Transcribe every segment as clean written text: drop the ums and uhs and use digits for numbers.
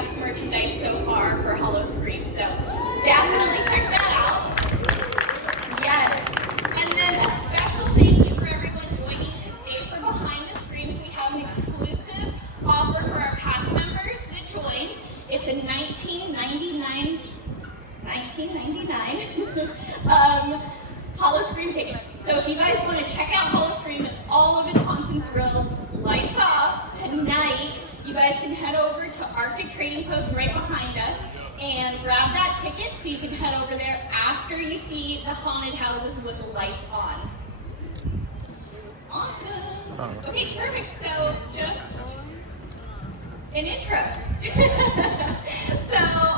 best merchandise so far for Hollow Scream, so definitely check that out. Yes. And then a special thank you for everyone joining today for Behind the Screams. We have an exclusive offer for our past members that joined. It's a $19.99 Hollow Scream ticket. So if you guys want to check out Hollow Scream and all of its haunts and thrills, lights off, tonight, you guys can head over to Arctic Trading Post right behind us and grab that ticket so you can head over there after you see the haunted houses with the lights on. Awesome. Okay, perfect. So just an intro. So,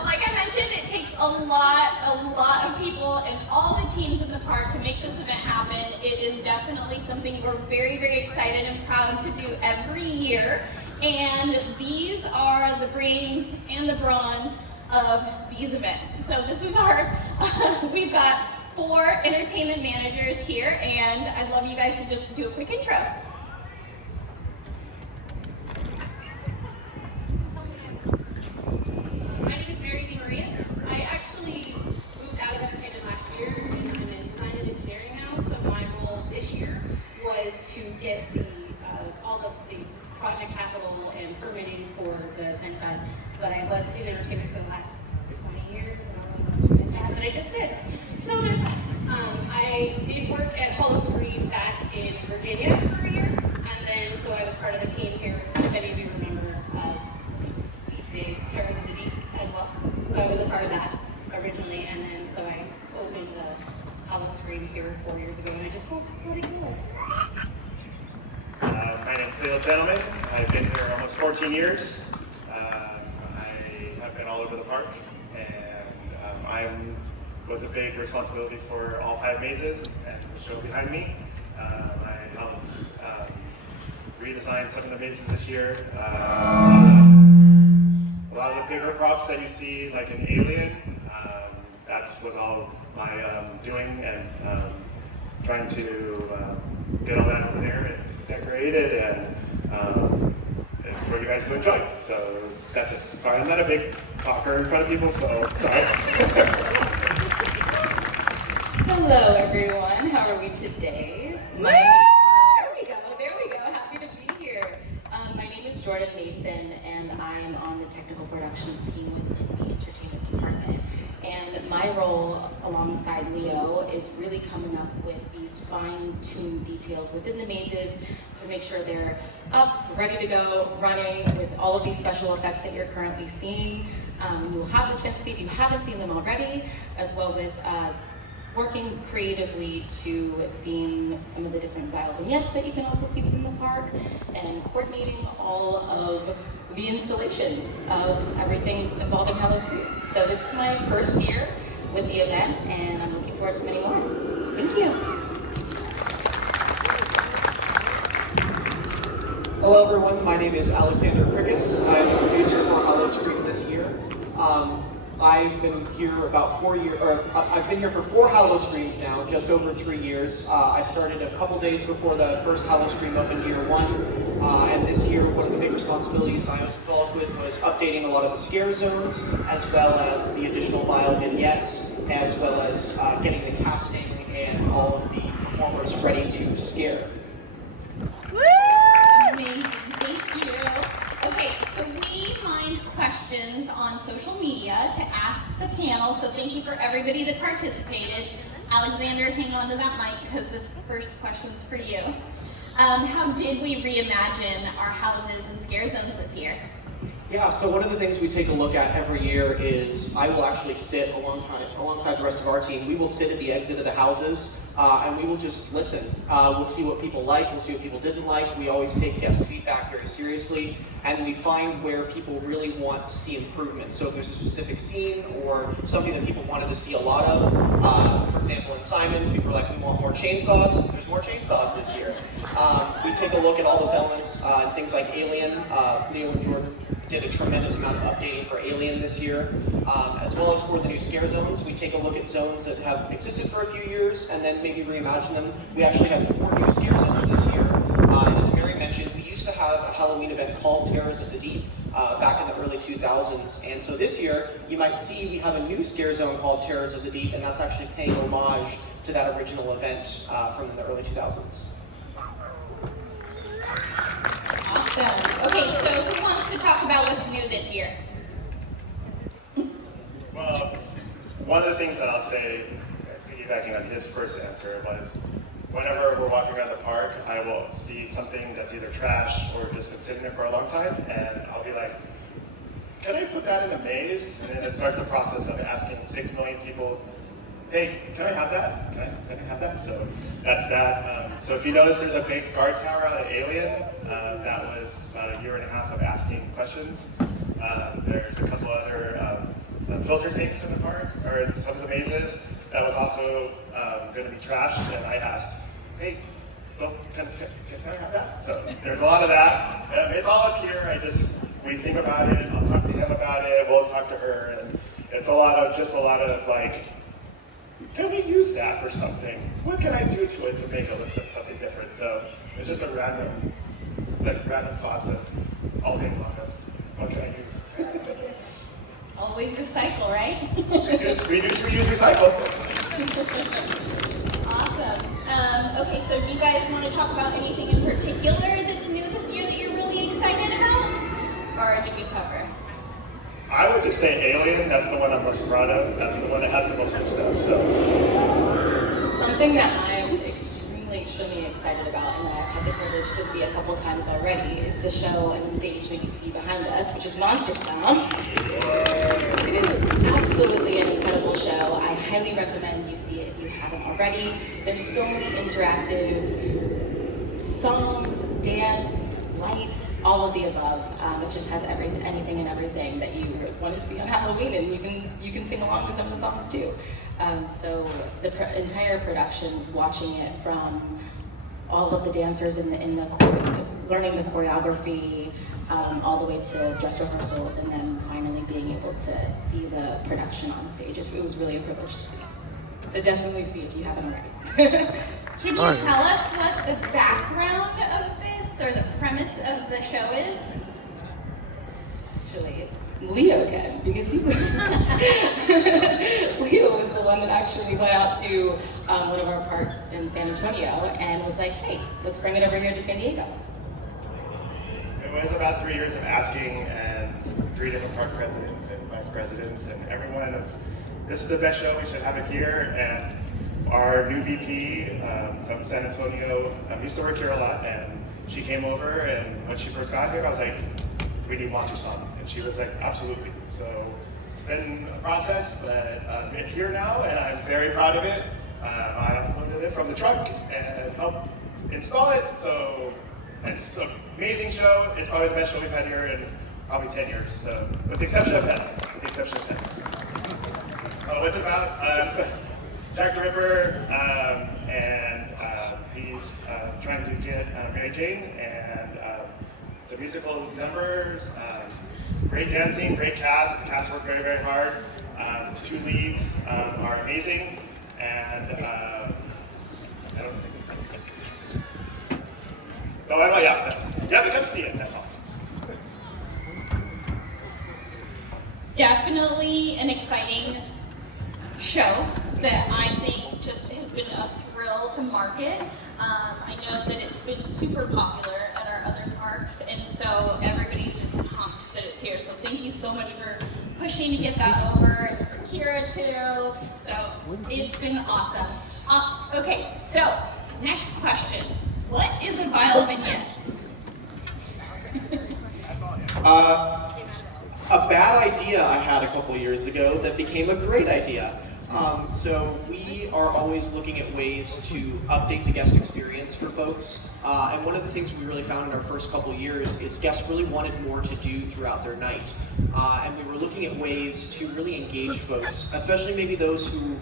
like I mentioned, it takes a lot of people and all the teams in the park to make this event happen. It is definitely something we're very, very excited and proud to do every year. And these are the brains and the brawn of these events. So this is our, we've got 4 entertainment managers here, and I'd love you guys to just do a quick intro. I actually moved out of entertainment last year, and I'm in design and engineering now. So my role this year was to get all of the project capital and permitting for the event done. But I was in entertainment for the last 20 years, and but I just did. So there's that. I did work at Hollow Scream back in Virginia for a year, and then so I was part of the team here. If any of you remember, we did Terrors of the Deep as well. So I was a part of that originally, and then so I opened the Hollow Scream here 4 years ago, and I just thought, let it go. My name's Leo Gentleman. I've been here almost 14 years. I have been all over the park, and I was a big responsibility for all 5 mazes and the show behind me. I helped redesign some of the mazes this year. A lot of the bigger props that you see, like an alien, was all my doing, and trying to get all that over there and decorate it, and for you guys to enjoy. So that's it. Sorry, I'm not a big talker in front of people, so sorry. Hello, everyone. How are we today? There we go. Happy to be here. My name is Jordan Mason, and I am on the technical productions team within the entertainment department. And my role, alongside Leo, is really coming up with these fine-tuned details within the mazes to make sure they're up, ready to go, running with all of these special effects that you're currently seeing. You'll have the chance to see if you haven't seen them already, as well with working creatively to theme some of the different bio vignettes that you can also see within the park, and coordinating all of the installations of everything involving Hollow Scream. So this is my first year with the event, and I'm looking forward to many more. Thank you. Hello everyone, my name is Alexander Crickets. I'm the producer for Hollow Scream this year. I've been here about 4 years, or I've been here for 4 Hollow Screams now, just over 3 years. I started a couple days before the first Hollow Scream opened year 1, and this year one of the big responsibilities I was involved with was updating a lot of the scare zones, as well as the additional bio vignettes, as well as getting the casting and all of the performers ready to scare. Amazing, thank you. Okay, so we mined questions on social media to ask the panel, so thank you for everybody that participated. Alexander, hang on to that mic because this first question's for you. How did we reimagine our houses and scare zones this year? Yeah, so one of the things we take a look at every year is I will actually sit alongside the rest of our team. We will sit at the exit of the houses and we will just listen. We'll see what people like, we'll see what people didn't like. We always take guest feedback very seriously, and we find where people really want to see improvements. So if there's a specific scene or something that people wanted to see a lot of, for example in Simon's, people were like, we want more chainsaws. There's more chainsaws this year. We take a look at all those elements, things like Alien. Leo and Jordan did a tremendous amount of updating for Alien this year, as well as for the new scare zones. We take a look at zones that have existed for a few years and then maybe reimagine them. We actually have 4 new scare zones this year. As Mary mentioned, we used to have a Halloween event called Terrors of the Deep, back in the early 2000s. And so this year, you might see we have a new scare zone called Terrors of the Deep, and that's actually paying homage to that original event from the early 2000s. Awesome. Okay, so who wants to talk about what's new this year? Well, one of the things that I'll say, piggybacking on his first answer, was whenever we're walking around the park, I will see something that's either trash or just been sitting there for a long time, and I'll be like, can I put that in a maze? And then it starts the process of asking 6 million people, hey, can I have that? Can I have that? So that's that. So if you notice, there's a big guard tower out at Alien. That was about a year and a half of asking questions. There's a couple other filter tanks in the park, or in some of the mazes. That was also going to be trashed, and I asked, hey, well, can I have that? So there's a lot of that. It's all up here. We think about it. I'll talk to him about it. We'll talk to her, and it's a lot of like, can we use that for something? What can I do to it to make it look something different? So it's just a random thoughts of all day long of what can I use? Always recycle, right? Reduce, reuse, recycle. Awesome. Okay, so do you guys want to talk about anything in particular that's new this year that you're really excited about? Or did we cover? I would just say Alien. That's the one I'm most proud of. That's the one that has the most new stuff. So Something that I'm extremely excited about, and that I've had the privilege to see a couple times already, is the show and the stage that you see behind us, which is Monster Stomp. It is absolutely an incredible show. I highly recommend you see it if you haven't already. There's so many interactive songs, dance, lights, all of the above. It just has anything and everything that you want to see on Halloween, and you can sing along with some of the songs too. So the entire production, watching it from all of the dancers in the learning the choreography, all the way to dress rehearsals, and then finally being able to see the production on stage. It was really a privilege to see. So definitely see if you haven't already. Can you tell us what the background of this or the premise of the show is? Actually, Leo can, because he's Leo was the one that actually went out to one of our parks in San Antonio and was like, hey, let's bring it over here to San Diego. it was about 3 years of asking, and 3 different park presidents and vice presidents, and everyone of, this is the best show, we should have it here. And our new VP from San Antonio used to work here a lot, and she came over, and when she first got here, I was like, we need Monster Stomp. And she was like, absolutely. So it's been a process, but it's here now, and I'm very proud of it. I uploaded it from the truck and helped install it, so it's an amazing show. It's probably the best show we've had here in probably 10 years, so with the exception of pets. It's about Jack the Ripper, and he's trying to get Mary Jane, and it's a musical number. Great dancing, great cast. The cast worked very, very hard. The 2 leads are amazing, and I don't think you have to come see it. That's all. Definitely an exciting show that I think just has been a thrill to market. I know that it's been super popular at our other parks, and so everybody's just pumped that it's here. So thank you so much for pushing to get that over, and for Kira too. So it's been awesome. Okay, so next question. What is a vinyl vignette? A bad idea I had a couple years ago that became a great idea. So we are always looking at ways to update the guest experience for folks. And one of the things we really found in our first couple years is guests really wanted more to do throughout their night. And we were looking at ways to really engage folks, especially maybe those who,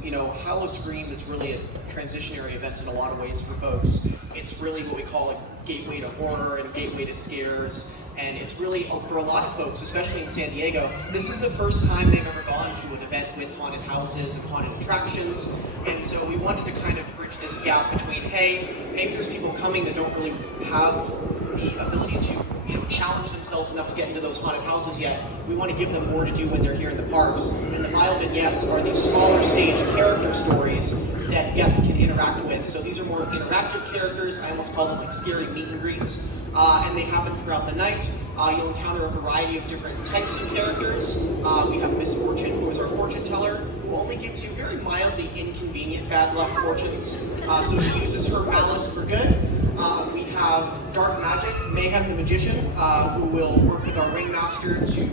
Hallow Scream is really a transitionary event in a lot of ways for folks. It's really what we call a gateway to horror and a gateway to scares. And it's really, for a lot of folks, especially in San Diego, this is the first time they've ever gone to an event with haunted houses and haunted attractions. And so we wanted to kind of bridge bridge this gap between, hey, maybe there's people coming that don't really have the ability to challenge themselves enough to get into those haunted houses yet. We want to give them more to do when they're here in the parks. And the Vile Vignettes are these smaller stage character stories that guests can interact with. So these are more interactive characters. I almost call them like scary meet and greets. And they happen throughout the night. You'll encounter a variety of different types of characters. We have Miss Fortune, who is our fortune teller, who only gives you very mildly inconvenient bad luck fortunes. So she uses her malice for good. We have Dark Magic, Mayhem the Magician, who will work with our Ringmaster to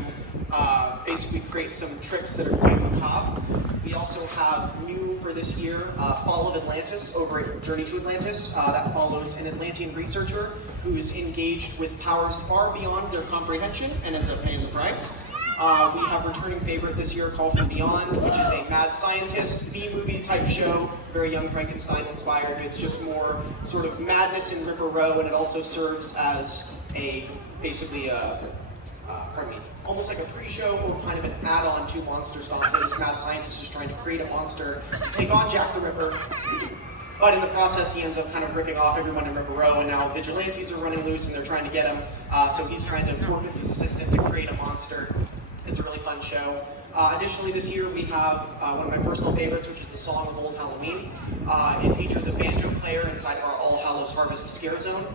basically create some tricks that are quite macabre. We also have new for this year, Fall of Atlantis over at Journey to Atlantis. That follows an Atlantean researcher who is engaged with powers far beyond their comprehension and ends up paying the price. We have returning favorite this year, Call from Beyond, which is a mad scientist, B-movie type show, very Young Frankenstein inspired. It's just more sort of madness in Ripper Row, and it also serves as basically almost like a pre-show or kind of an add-on to Monster Stomp, where this mad scientist is trying to create a monster to take on Jack the Ripper. But in the process, he ends up kind of ripping off everyone in Ripper Row, and now vigilantes are running loose and they're trying to get him. So he's trying to work with his assistant to create a monster. It's a really fun show. Additionally, this year we have one of my personal favorites, which is the Song of Old Halloween. It features a banjo player inside of our All Hallows Harvest Scare Zone.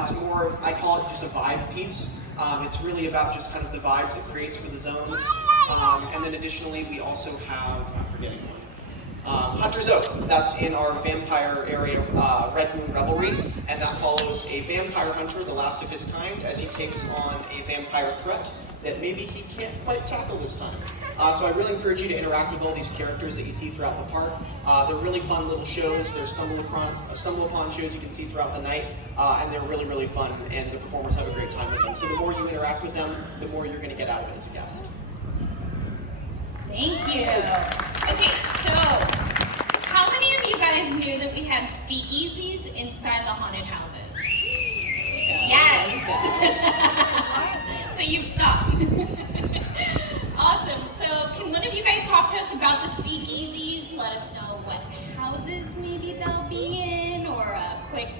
It's more of, I call it just a vibe piece. It's really about just kind of the vibes it creates for the zones. And then additionally, we also have, I'm forgetting one. Hunter's Oath, that's in our vampire area, Red Moon Revelry, and that follows a vampire hunter, the last of his kind, as he takes on a vampire threat that maybe he can't quite tackle this time. So I really encourage you to interact with all these characters that you see throughout the park. They're really fun little shows. They're stumble upon shows you can see throughout the night, and they're really, really fun, and the performers have a great time with them. So the more you interact with them, the more you're going to get out of it as a guest. Thank you. Okay, so how many of you guys knew that we had speakeasies inside the haunted houses? Yes. So you've stopped. Awesome. So can one of you guys talk to us about the speakeasies? Let us know what houses maybe they'll be in, or a quick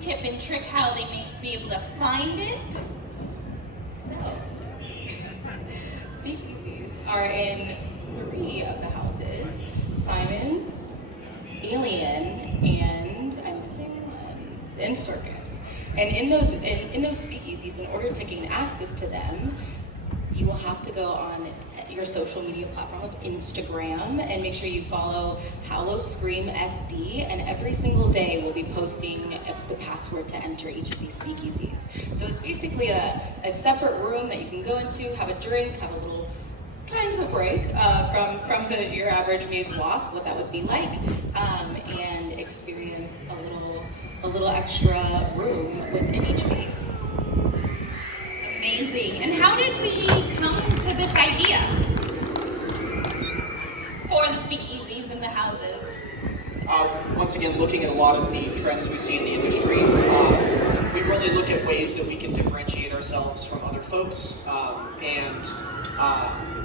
tip and trick how they may be able to find it. So, speakeasies are in 3 of the houses: Simon's, Alien, and I'm missing one, and Circus. And in those speakeasies, in order to gain access to them, you will have to go on your social media platform of Instagram and make sure you follow HallowScreamSD, and every single day we'll be posting the password to enter each of these speakeasies. So it's basically a separate room that you can go into, have a drink, have a little kind of a break from your average maze walk, what that would be like, and experience a little extra room within each maze. Amazing. And how did we come to this idea for the speakeasies in the houses? Once again, looking at a lot of the trends we see in the industry, we really look at ways that we can differentiate ourselves from other folks, and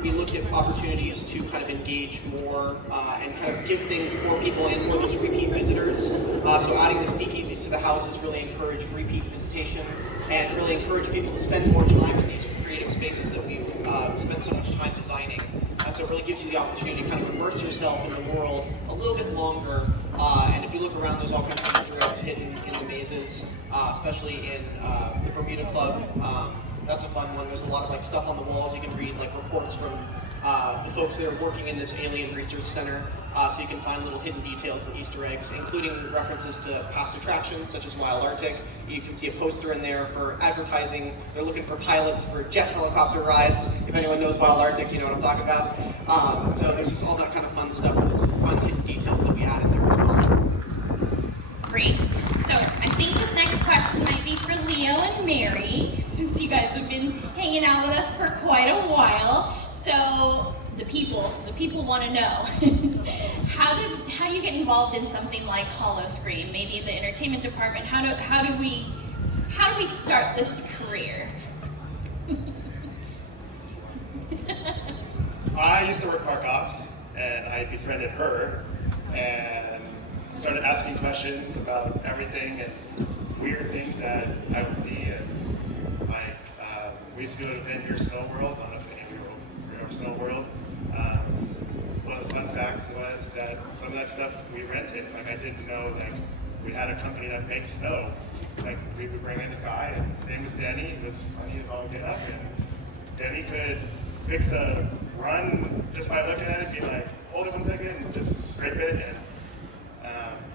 we looked at opportunities to kind of engage more and kind of give things for people and for those repeat visitors. So adding the speakeasies to the houses really encouraged repeat visitation and really encourage people to spend more time in these creative spaces that we've spent so much time designing. And so it really gives you the opportunity to kind of immerse yourself in the world a little bit longer. And if you look around, there's all kinds of Easter eggs hidden in the mazes, especially in the Bermuda Club. That's a fun one. There's a lot of stuff on the walls. You can read reports from the folks that are working in this alien research center. So you can find little hidden details and Easter eggs, including references to past attractions such as Wild Arctic. You can see a poster in there for advertising. They're looking for pilots for jet helicopter rides. If anyone knows Wild Arctic, you know what I'm talking about. So there's just all that kind of fun stuff. There's some fun hidden details that we added there as well. Great. So I think this next question might be for Leo and Mary, since you guys have been hanging out with us for quite a while. So the people want to know how you get involved in something like Hollow Scream, maybe the entertainment department. How do we start this career? I used to work park ops, and I befriended her, and started asking questions about everything and weird things that I would see. And like, we used to go to an event here, SeaWorld. I don't know if any of you remember SeaWorld. One of the fun facts was that some of that stuff we rented. Like, I didn't know, like, we had a company that makes snow. Like, we would bring in this guy, and his name was Denny. He was funny as all get up, and Denny could fix a run just by looking at it, be like, hold it 1 second, and just scrape it, and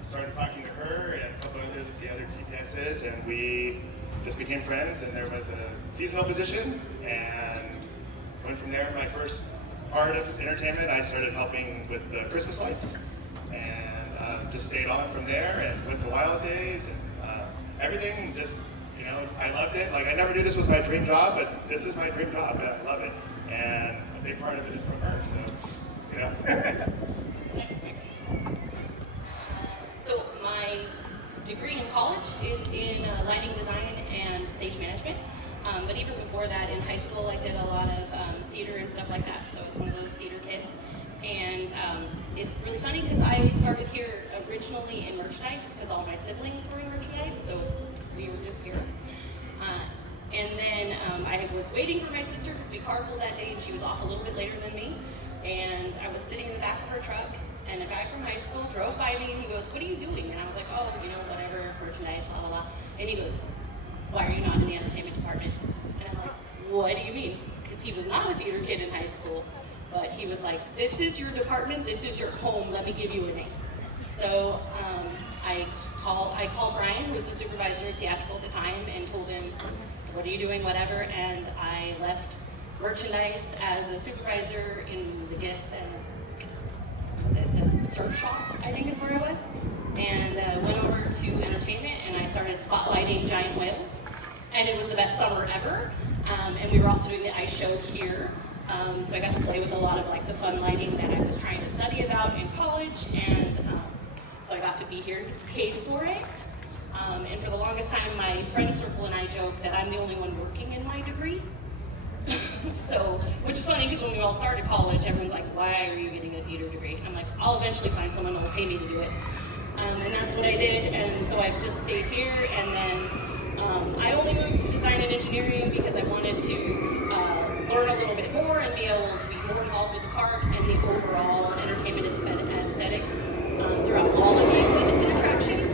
started talking to her and a couple of the other TPSs, and we just became friends, and there was a seasonal position, and went from there. My first part of entertainment, I started helping with the Christmas lights, and just stayed on from there, and went to Wild Days, and everything just, you know, I loved it. Like, I never knew this was my dream job, but this is my dream job, and I love it. And a big part of it is from her, so, you know. So my degree in college is in lighting design and stage management. But even before that, in high school, I did a lot of theater and stuff like that. So it's one of those theater kids. And it's really funny because I started here originally in merchandise because all my siblings were in merchandise, so we were just here. And then I was waiting for my sister because we carpooled that day, and she was off a little bit later than me. And I was sitting in the back of her truck, and a guy from high school drove by me, and he goes, "What are you doing?" And I was like, "Oh, you know, whatever, merchandise, la la la." And he goes, "Why are you not in the entertainment department?" And I'm like, "What do you mean?" Because he was not a theater kid in high school, but he was like, "This is your department, this is your home, let me give you a name." So I called Brian, who was the supervisor of theatrical at the time, and told him, "What are you doing, whatever," and I left merchandise as a supervisor in the gift and was it the surf shop, I think is where I was, and went over to entertainment, and I started spotlighting giant whales, and it was the best summer ever. And we were also doing the ice show here, so I got to play with a lot of like the fun lighting that I was trying to study about in college, and so I got to be here to pay for it. And for the longest time, my friend circle and I joke that I'm the only one working in my degree. So, which is funny because when we all started college, everyone's like, "Why are you getting a theater degree?" And I'm like, "I'll eventually find someone that will pay me to do it." And that's what I did, and so I've just stayed here, and then I only moved to design and engineering because I wanted to learn a little bit more and be able to be more involved with the park and the overall entertainment aesthetic throughout all of the exhibits and attractions.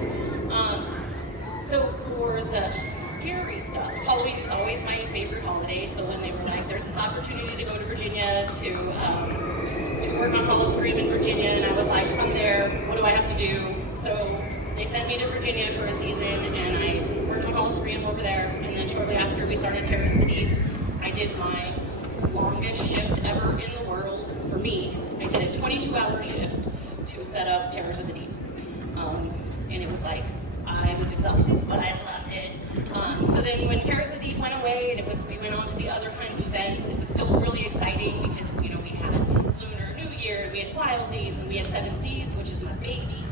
So for the scary stuff, Halloween was always my favorite holiday. So when they were like, "There's this opportunity to go to Virginia to work on Howl-O-Scream in Virginia," and I was like, "I'm there. What do I have to do?" So they sent me to Virginia for a season, and I worked on Howl-O-Scream over there. And then shortly after, we started Terrace of the Deep. I did my longest shift ever in the world for me. I did a 22-hour shift to set up Terrace of the Deep, and it was like, I was exhausted, but I loved it. So then when Terrace of the Deep went away, and we went on to the other kinds of events, it was still really exciting because, you know, we had Lunar New Year, we had Wild Days, and we had Seven Seas, which is my baby.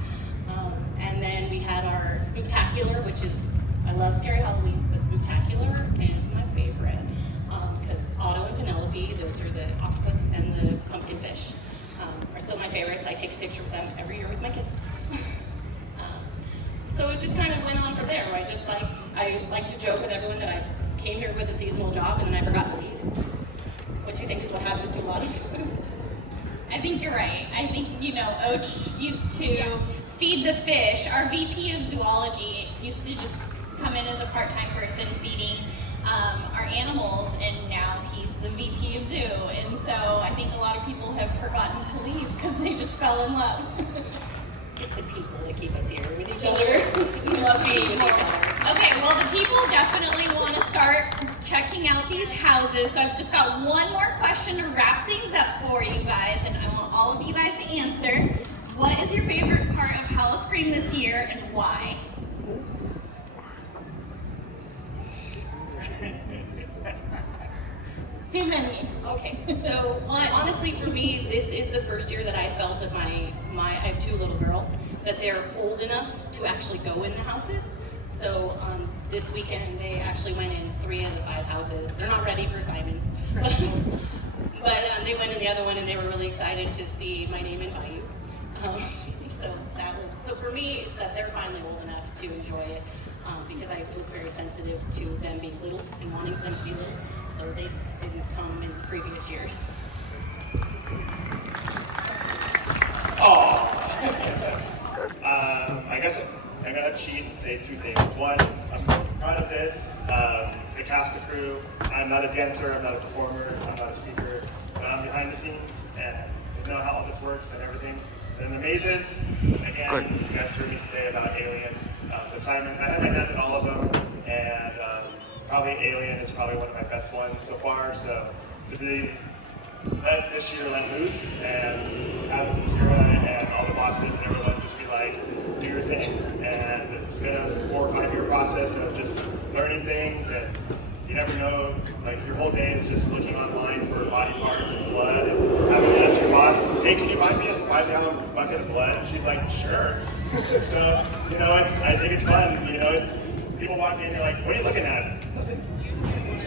And then we had our Spooktacular, which is, I love Scary Halloween, but Spooktacular is my favorite. Because Otto and Penelope, those are the octopus and the pumpkin fish, are still my favorites. I take a picture of them every year with my kids. So it just kind of went on from there. Where I like to joke with everyone that I came here with a seasonal job and then I forgot to leave, which I think is what happens to a lot of people. I think you're right. I think, you know, Och used to feed the fish. Our VP of zoology used to just come in as a part-time person feeding our animals, and now he's the VP of zoo. And so I think a lot of people have forgotten to leave because they just fell in love. It's the people that keep us here with each other. We love being with each other. Okay, well, the people definitely want to start checking out these houses. So I've just got one more question to wrap things up for you guys, and I want all of you guys to answer. What is your favorite part of Howl-O-Scream this year, and why? Too many. Okay, so honestly for me, this is the first year that I felt that I have two little girls, that they're old enough to actually go in the houses. So this weekend they actually went in 3 out of 5 houses. They're not ready for Simon's, but they went in the other one and they were really excited to see my name in Bayou. So So for me, it's that they're finally old enough to enjoy it, because I was very sensitive to them being little and wanting them to be little, so they didn't come in previous years. Oh. I guess I'm gonna cheat and say two things. One, I'm proud of this. The cast, the crew. I'm not a dancer, I'm not a performer, I'm not a speaker, but I'm behind the scenes and know how all this works and everything. And the mazes, again, you guys heard me say about Alien. But Simon, I had my hand in all of them, and probably Alien is probably one of my best ones so far. So to be let this year let loose and have Kira and all the bosses and everyone just be like, do your thing. And it's been a 4 or 5 year process of just learning things, and you never know, like your whole day is just looking online for body parts and blood and having to ask your boss, hey, can you buy me a 5-gallon bucket of blood? And she's like, sure. So, you know, I think it's fun, you know, people walk in, you're like, what are you looking at? Nothing.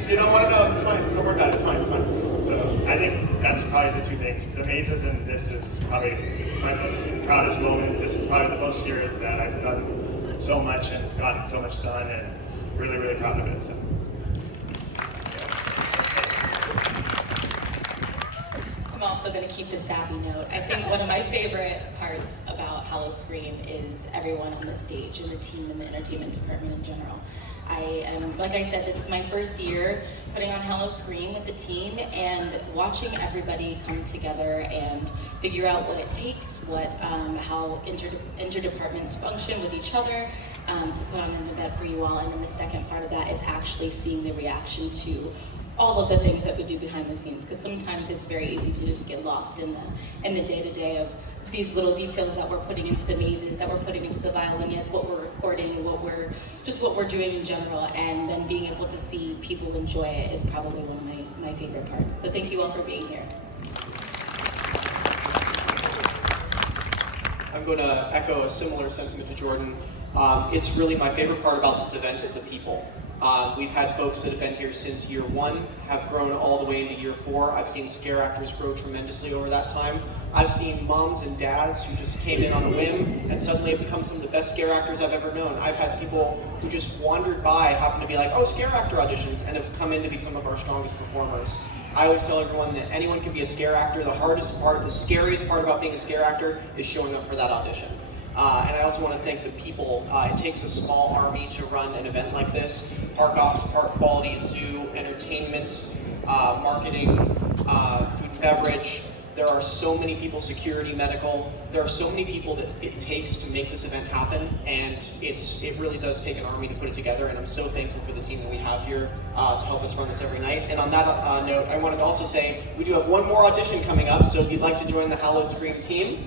You don't want to know, it's fine, don't worry about it, it's fine, it's fine. So I think that's probably the two things. The mazes and this is probably my most proudest moment. This is probably the most year that I've done so much and gotten so much done, and really, really proud of it. So. I'm also going to keep the savvy note. I think one of my favorite parts about Hello Scream is everyone on the stage and the team and the entertainment department in general. I am, like I said, this is my first year putting on Hello Scream with the team, and watching everybody come together and figure out what it takes, how interdepartments function with each other to put on an event for you all. And then the second part of that is actually seeing the reaction to all of the things that we do behind the scenes, because sometimes it's very easy to just get lost in the day-to-day of these little details that we're putting into the mazes, that we're putting into the violinists, what we're recording, what we're doing in general, and then being able to see people enjoy it is probably one of my favorite parts. So thank you all for being here. I'm going to echo a similar sentiment to Jordan. It's really my favorite part about this event is the people. We've had folks that have been here since year 1, have grown all the way into year 4. I've seen scare actors grow tremendously over that time. I've seen moms and dads who just came in on a whim and suddenly have become some of the best scare actors I've ever known. I've had people who just wandered by, happened to be like, oh, scare actor auditions, and have come in to be some of our strongest performers. I always tell everyone that anyone can be a scare actor. The hardest part, the scariest part about being a scare actor is showing up for that audition. And I also want to thank the people. It takes a small army to run an event like this. Park ops, park quality, zoo, entertainment, marketing, food and beverage. There are so many people, security, medical. There are so many people that it takes to make this event happen, and it really does take an army to put it together, and I'm so thankful for the team that we have here to help us run this every night. And on that note, I wanted to also say we do have one more audition coming up, so if you'd like to join the Hello Scream team,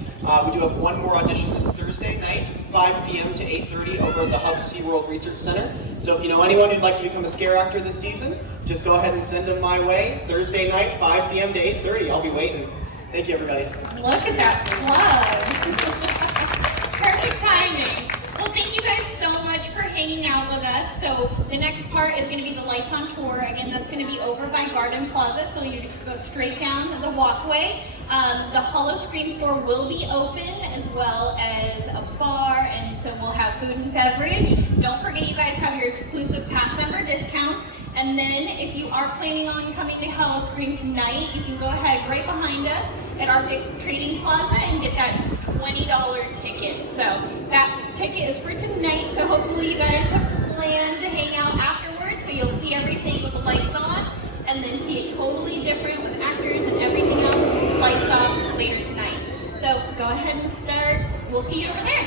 we do have one more audition this Thursday night, 5 p.m. to 8:30 over at the Hub SeaWorld Research Center. So if you know anyone who'd like to become a scare actor this season, just go ahead and send them my way. Thursday night, 5 p.m. to 8:30. I'll be waiting. Thank you, everybody. Look at that plug. Perfect timing. Well, thank you guys so much for hanging out with us. So the next part is going to be the lights on tour. Again, that's going to be over by Garden Plaza, so you just go straight down the walkway. The Hollow Scream store will be open, as well as a bar, and so we'll have food and beverage. Don't forget, you guys have your exclusive pass member discounts. And then if you are planning on coming to Hollow Scream tonight, you can go ahead right behind us at our trading plaza and get that $20 ticket. So that ticket is for tonight, so hopefully you guys have planned to hang out afterwards, so you'll see everything with the lights on, and then see it totally different with actors and everything else lights off later tonight. So go ahead and start. We'll see you over there.